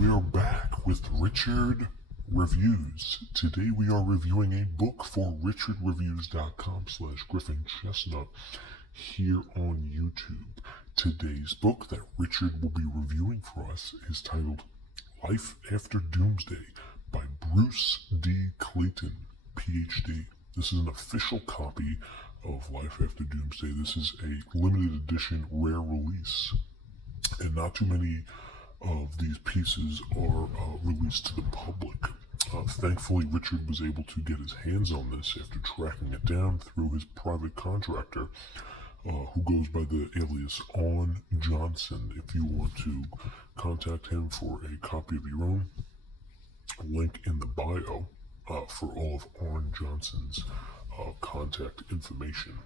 we are back with Richard Reviews. Today we are reviewing a book for richardreviews.com/Griffin Chestnut here on YouTube. Today's book that Richard will be reviewing for us is titled Life After Doomsday by Bruce D. Clayton, Ph.D. This is an official copy of Life After Doomsday. This is a limited edition rare release, and not too many of these pieces are released to the public. Thankfully, Richard was able to get his hands on this after tracking it down through his private contractor, who goes by the alias On Johnson. If you want to contact him for a copy of your own, link in the bio for all of On Johnson's contact information.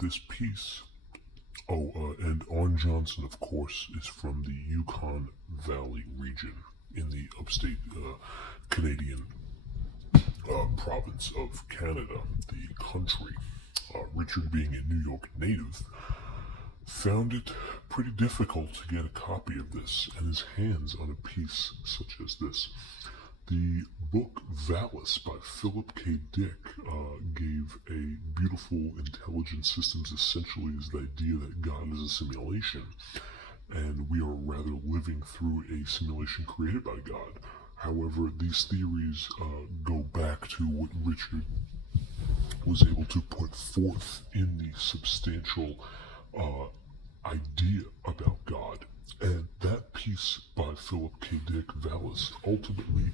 This piece, and On Johnson, of course, is from the Yukon Valley region in the upstate Canadian province of Canada, the country. Richard, being a New York native, found it pretty difficult to get a copy of this and his hands on a piece such as this. The book Valis by Philip K. Dick gave a beautiful intelligent systems essentially as the idea that God is a simulation, and we are rather living through a simulation created by God. However, these theories go back to what Richard was able to put forth in the substantial idea about God. And that piece by Philip K. Dick, Valis, ultimately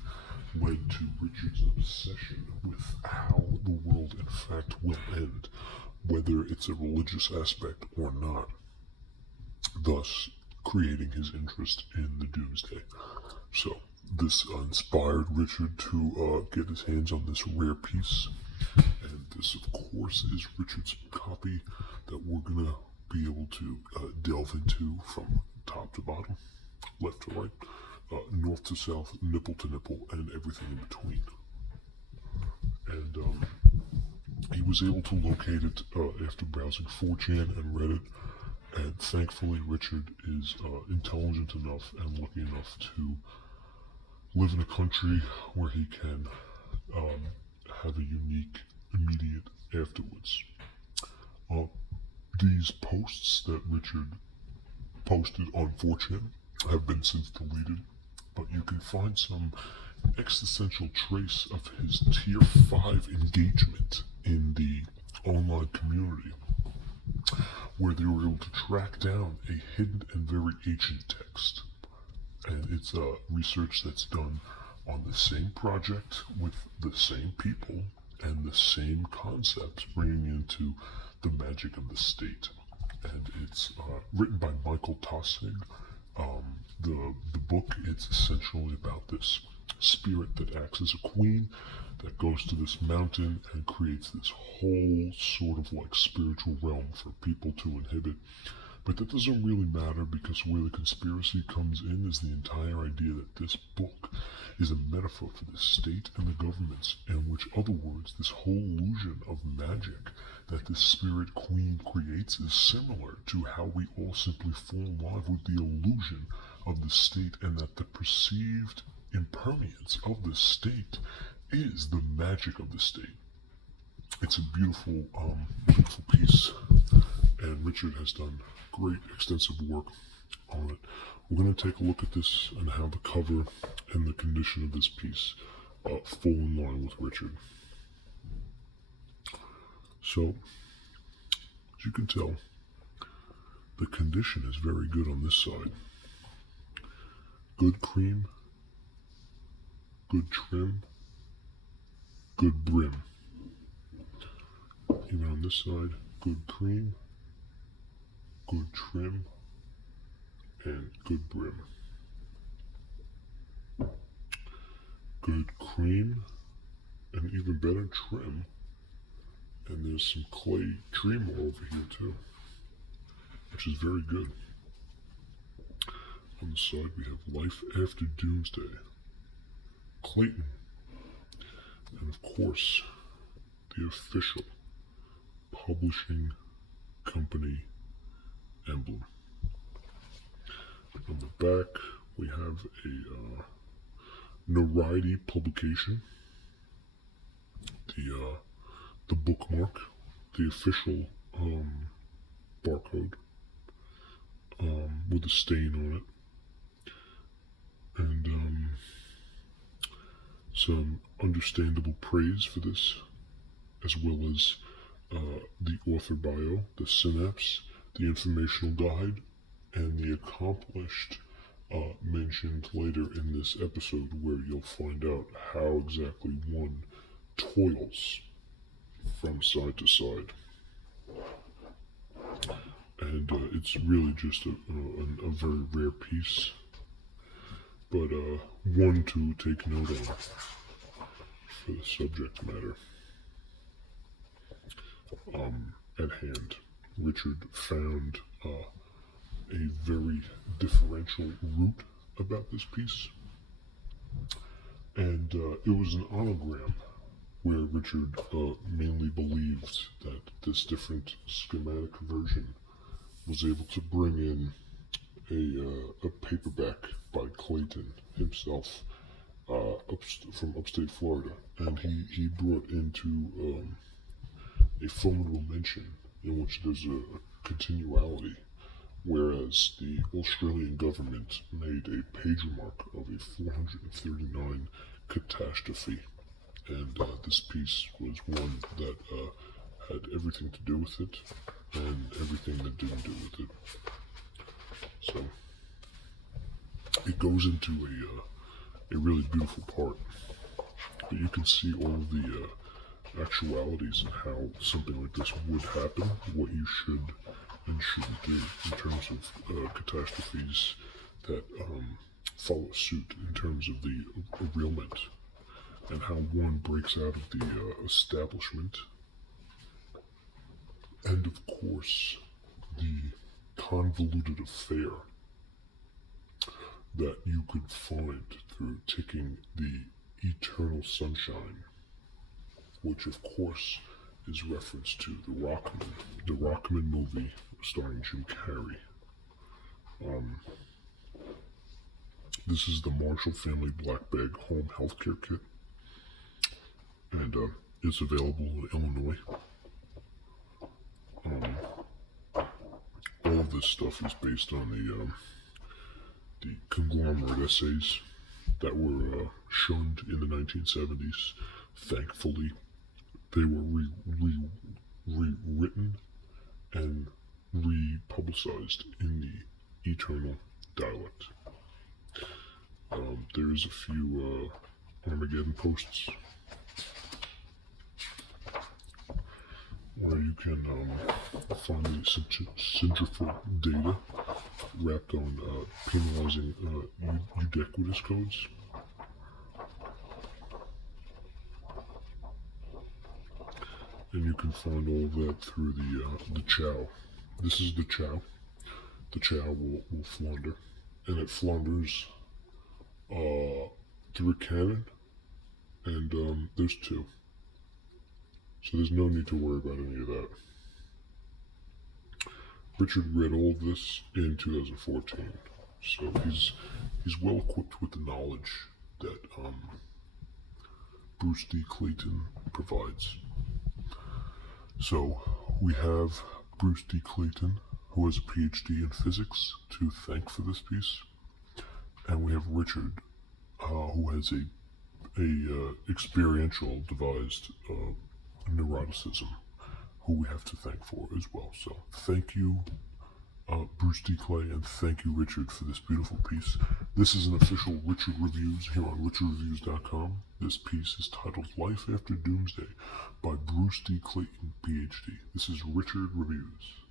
led to Richard's obsession with how the world in fact will end, whether it's a religious aspect or not, thus creating his interest in the Doomsday. So this inspired Richard to get his hands on this rare piece, and this of course is Richard's copy that we're gonna be able to delve into from top to bottom, left to right, north to south, nipple to nipple, and everything in between. And he was able to locate it after browsing 4chan and Reddit, and thankfully Richard is intelligent enough and lucky enough to live in a country where he can have a unique immediate afterwards. These posts that Richard posted on 4chan have been since deleted, but you can find some existential trace of his tier 5 engagement in the online community, where they were able to track down a hidden and very ancient text. And it's research that's done on the same project with the same people and the same concepts, bringing into the magic of the state. And it's written by Michael Tossig. The book, it's essentially about this spirit that acts as a queen that goes to this mountain and creates this whole sort of like spiritual realm for people to inhabit. But that doesn't really matter, because where the conspiracy comes in is the entire idea that this book is a metaphor for the state and the governments, in which other words, this whole illusion of magic that this spirit queen creates is similar to how we all simply fall in love with the illusion of the state, and that the perceived impermanence of the state is the magic of the state. It's a beautiful, beautiful piece, and Richard has done great extensive work on it. We're going to take a look at this and how the cover and the condition of this piece fall in line with Richard. So, as you can tell, the condition is very good on this side. Good cream, good trim, good brim. Even on this side, good cream, good trim, and good brim. Good cream, and even better trim. And there's some clay cream over here too, which is very good. On the side we have Life After Doomsday, Clayton, and of course the official publishing company emblem. On the back, we have a notoriety publication, the bookmark, the official barcode with a stain on it, and some understandable praise for this, as well as the author bio, the synapse, the informational guide, and the accomplished mentioned later in this episode, where you'll find out how exactly one toils from side to side. And it's really just a very rare piece, but one to take note of for the subject matter at hand. Richard found a very differential route about this piece, and it was an anagram where Richard mainly believed that this different schematic version was able to bring in a paperback by Clayton himself from upstate Florida, and he brought into a formidable mention in which there's a continuality, whereas the Australian government made a page mark of a 439 catastrophe, and this piece was one that had everything to do with it and everything that didn't do with it. So it goes into a really beautiful part, but you can see all of the actualities and how something like this would happen, what you should and shouldn't do in terms of catastrophes that follow suit in terms of the derailment, and how one breaks out of the establishment, and of course the convoluted affair that you could find through taking the eternal sunshine, which of course is reference to the Rockman movie starring Jim Carrey. This is the Marshall Family Black Bag Home Healthcare Kit, and it's available in Illinois. All of this stuff is based on the conglomerate essays that were shunned in the 1970s. Thankfully, they were rewritten and republicized in the eternal dialect. There's a few Armageddon posts where you can find the centrifugal data wrapped on penalizing ubiquitous codes. And you can find all of that through the chow. This is the chow. The chow will flounder, and it flounders through a cannon, and there's two. So there's no need to worry about any of that. Richard read all of this in 2014, so he's well equipped with the knowledge that Bruce D. Clayton provides. So we have Bruce D. Clayton, who has a Ph.D. in physics, to thank for this piece, and we have Richard, who has a experiential devised neuroticism, who we have to thank for as well. So thank you, Bruce D. Clay, and thank you, Richard, for this beautiful piece. This is an official Richard Reviews here on richardreviews.com. This piece is titled Life After Doomsday by Bruce D. Clayton, Ph.D. This is Richard Reviews.